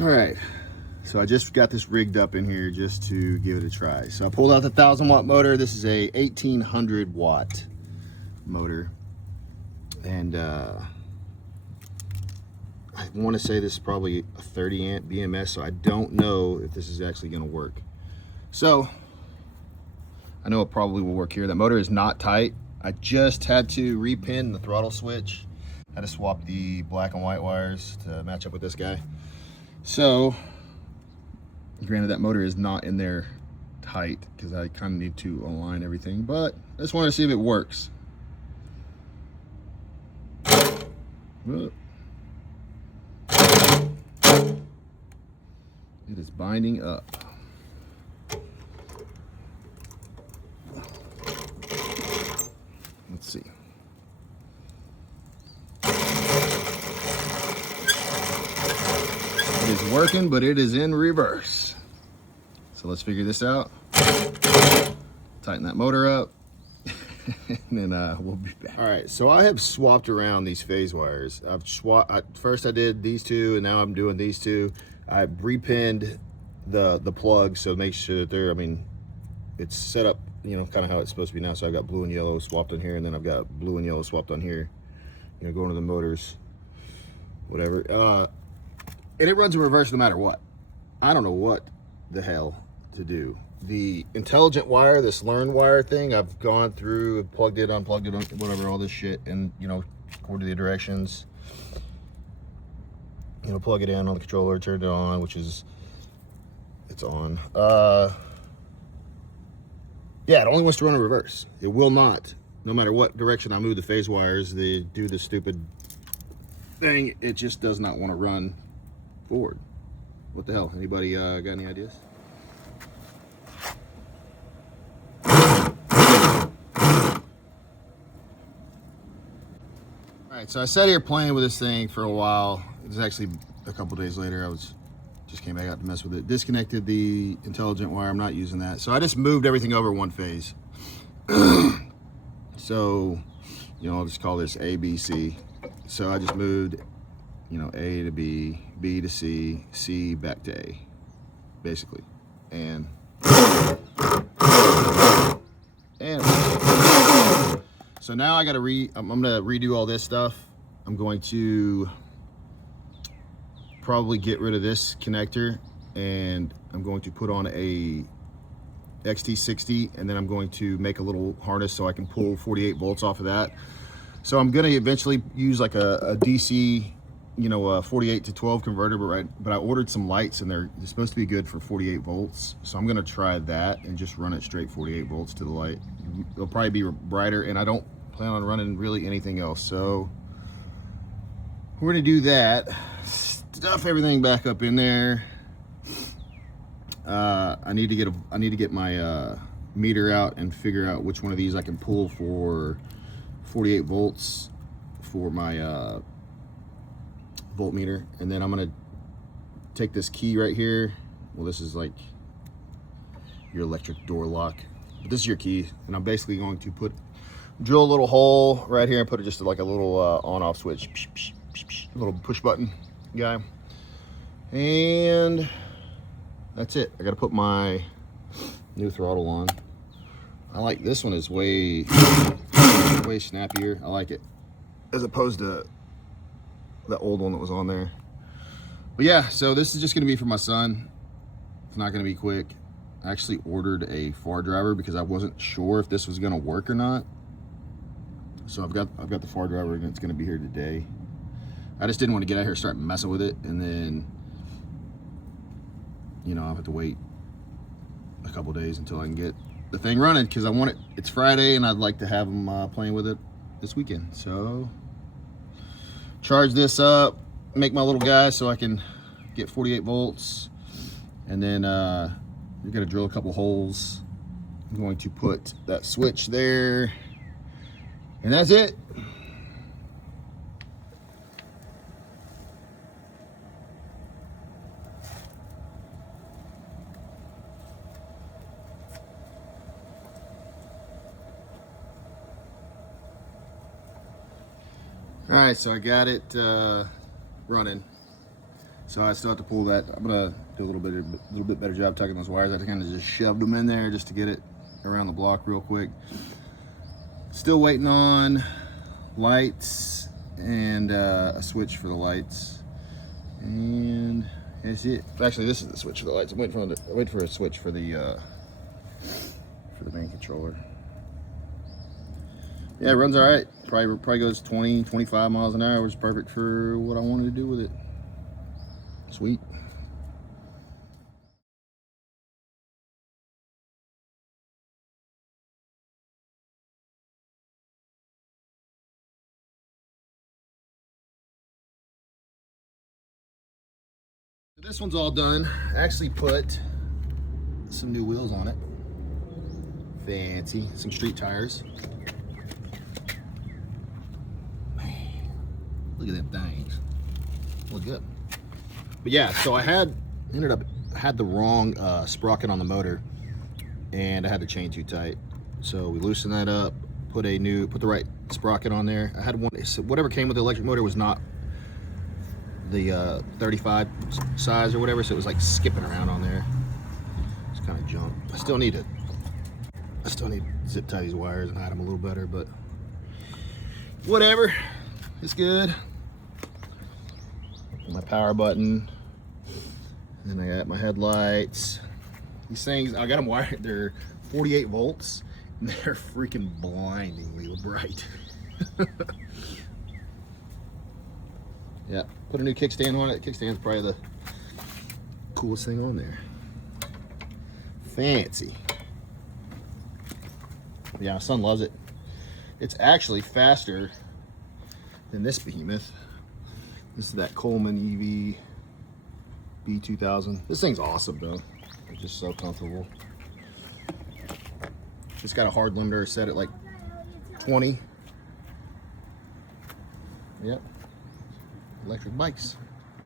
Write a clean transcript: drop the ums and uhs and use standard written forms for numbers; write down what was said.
All right, so I just got this rigged up in here just to give it a try. So I pulled out the 1,000-watt motor. This is a 1,800-watt motor, and I want to say this is probably a 30 amp BMS, so I don't know if this is actually going to work. So I know it probably will work here. The motor is not tight. I just had to repin the throttle switch. I had to swap the black and white wires to match up with this guy. So granted, that motor is not in there tight because I kind of need to align everything, but I just wanted to see if it works. It is binding up. Let's see. It is working, but it is in reverse. So let's figure this out. Tighten that motor up, and then we'll be back. All right, so I have swapped around these phase wires. First I did these two, and now I'm doing these two. I repinned the plug, so make sure that they're, I mean, it's set up, you know, kind of how it's supposed to be now. So I've got blue and yellow swapped on here, and then I've got blue and yellow swapped on here, you know, going to the motors, whatever. And it runs in reverse no matter what. I don't know what the hell to do. The intelligent wire, this learn wire thing, I've gone through, plugged it, unplugged it, whatever, all this shit, and, you know, according to the directions, you know, plug it in on the controller, turn it on, which is, it's on. Yeah, it only wants to run in reverse. It will not, no matter what direction I move the phase wires, they do the stupid thing. It just does not want to run forward. What the hell? Anybody got any ideas? All right, so I sat here playing with this thing for a while. It was actually a couple days later. Just came back out to mess with it. Disconnected the intelligent wire. I'm not using that. So I just moved everything over one phase. So, you know, I'll just call this A, B, C. So I just moved, you know, A to B, B to C, C back to A, basically. And so now I got to I'm going to redo all this stuff. I'm going to probably get rid of this connector, and I'm going to put on a XT60, and then I'm going to make a little harness so I can pull 48 volts off of that. So I'm going to eventually use like a DC, you know, a 48 to 12 converter, but I ordered some lights, and they're supposed to be good for 48 volts. So I'm going to try that and just run it straight 48 volts to the light. It'll probably be brighter, and I don't plan on running really anything else. So we're going to do that. Stuff everything back up in there. I need to get my meter out and figure out which one of these I can pull for 48 volts for my voltmeter, and then I'm gonna take this key right here. Well, this is like your electric door lock, but this is your key, and I'm basically going to drill a little hole right here and put it just like a little on-off switch, a little push button guy, and that's it. I gotta put my new throttle on. I like this one, is way snappier. I like it as opposed to the old one that was on there. But yeah, so this is just gonna be for my son. It's not gonna be quick. I actually ordered a FAR driver because I wasn't sure if this was gonna work or not. So I've got the FAR driver, and it's gonna be here today. I just didn't want to get out here and start messing with it, and then, you know, I'll have to wait a couple days until I can get the thing running, because I want it. It's Friday, and I'd like to have them playing with it this weekend. So charge this up, make my little guy so I can get 48 volts, and then you're gonna drill a couple holes. I'm going to put that switch there, and that's it. All right, so I got it running. So I still have to pull that. I'm gonna do a little bit better job tucking those wires. I kind of just shoved them in there just to get it around the block real quick. Still waiting on lights and a switch for the lights, and that's it. Actually, this is the switch for the lights. I'm waiting for a switch for the main controller. Yeah, it runs all right. Probably goes 20, 25 miles an hour, which is perfect for what I wanted to do with it. Sweet. This one's all done. I actually put some new wheels on it. Fancy. Some street tires. Man, look at them things. Look good. But yeah, so I had the wrong sprocket on the motor, and I had the chain too tight. So we loosened that up, put the right sprocket on there. I had one, whatever came with the electric motor was not the 35 size or whatever, so it was like skipping around on there. It's kind of junk. I still need to zip tie these wires and hide them a little better, but whatever, it's good. My power button, and I got my headlights. These things, I got them wired, they're 48 volts, and they're freaking blindingly bright. Yeah, put a new kickstand on it. Kickstand's probably the coolest thing on there. Fancy. Yeah, my son loves it. It's actually faster than this behemoth. This is that Coleman E1000. This thing's awesome though. It's just so comfortable. Just got a hard limiter set at like 20. Yep. Electric bikes.